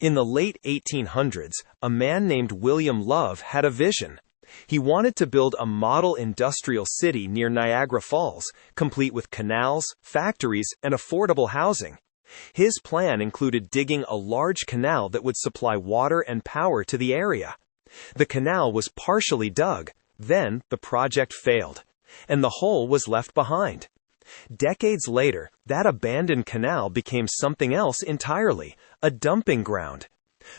In the late 1800s, a man named William Love had a vision. He wanted to build a model industrial city near Niagara Falls, complete with canals, factories, and affordable housing. His plan included digging a large canal that would supply water and power to the area. The canal was partially dug, then the project failed, and the hole was left behind. Decades later, that abandoned canal became something else entirely, a dumping ground.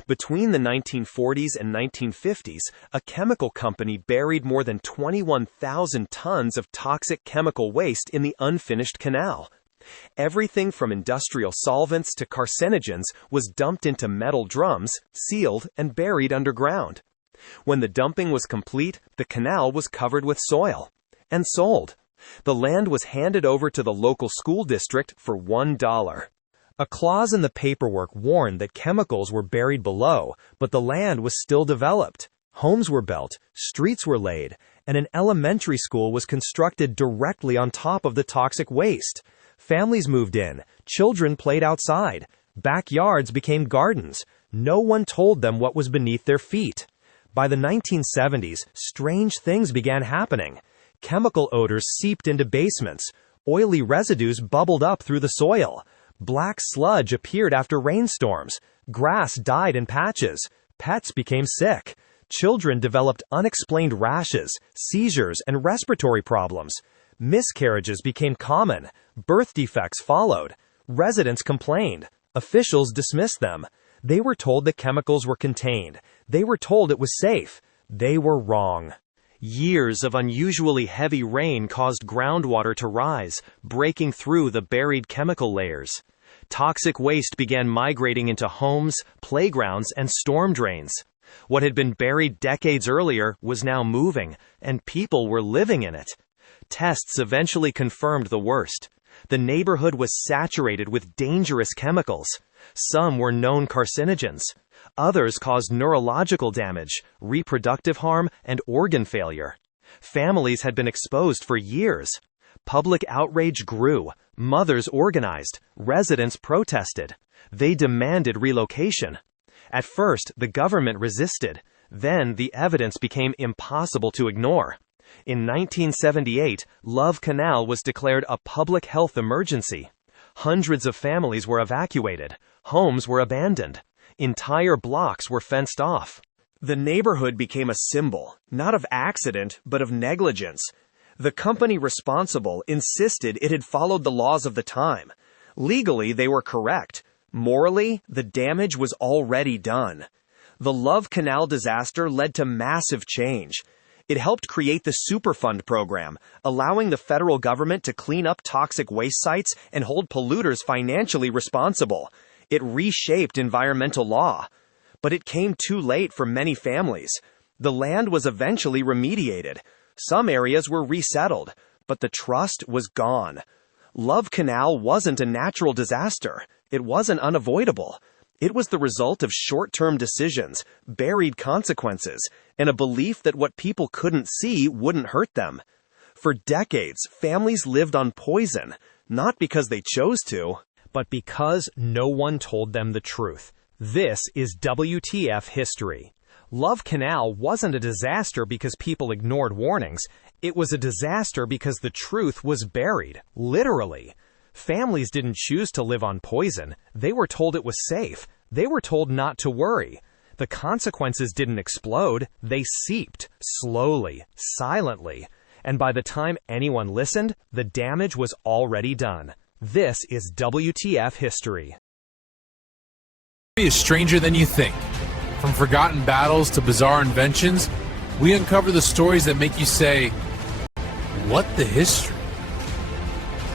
Between the 1940s and 1950s, a chemical company buried more than 21,000 tons of toxic chemical waste in the unfinished canal. Everything from industrial solvents to carcinogens was dumped into metal drums, sealed, and buried underground. When the dumping was complete, the canal was covered with soil and sold. The land was handed over to the local school district for $1. A clause in the paperwork warned that chemicals were buried below, but the land was still developed. Homes were built, streets were laid, and an elementary school was constructed directly on top of the toxic waste. Families moved in, children played outside, backyards became gardens. No one told them what was beneath their feet. By the 1970s, strange things began happening. Chemical odors seeped into basements. Oily residues bubbled up through the soil. Black sludge appeared after rainstorms. Grass died in patches. Pets became sick. Children developed unexplained rashes, seizures, and respiratory problems. Miscarriages became common. Birth defects followed. Residents complained. Officials dismissed them. They were told the chemicals were contained. They were told it was safe. They were wrong. Years of unusually heavy rain caused groundwater to rise, breaking through the buried chemical layers. Toxic waste began migrating into homes, playgrounds, and storm drains. What had been buried decades earlier was now moving, and people were living in it. Tests eventually confirmed the worst. The neighborhood was saturated with dangerous chemicals. Some were known carcinogens. Others caused neurological damage, reproductive harm, and organ failure. Families had been exposed for years. Public outrage grew. Mothers organized. Residents protested. They demanded relocation. At first, the government resisted. Then, the evidence became impossible to ignore. In 1978, Love Canal was declared a public health emergency. Hundreds of families were evacuated. Homes were abandoned. Entire blocks were fenced off. The neighborhood became a symbol, not of accident, but of negligence. The company responsible insisted it had followed the laws of the time. Legally, they were correct. Morally, the damage was already done. The Love Canal disaster led to massive change. It helped create the Superfund program, allowing the federal government to clean up toxic waste sites and hold polluters financially responsible. It reshaped environmental law. But it came too late for many families. The land was eventually remediated. Some areas were resettled, but the trust was gone. Love Canal wasn't a natural disaster. It wasn't unavoidable. It was the result of short-term decisions, buried consequences, and a belief that what people couldn't see wouldn't hurt them. For decades, families lived on poison, not because they chose to, but because no one told them the truth. This is WTF History. Love Canal wasn't a disaster because people ignored warnings. It was a disaster because the truth was buried, literally. Families didn't choose to live on poison. They were told it was safe. They were told not to worry. The consequences didn't explode. They seeped, slowly, silently. And by the time anyone listened, the damage was already done. This is WTF History. Is stranger than you think. From forgotten battles to bizarre inventions, we uncover the stories that make you say, "What the history?"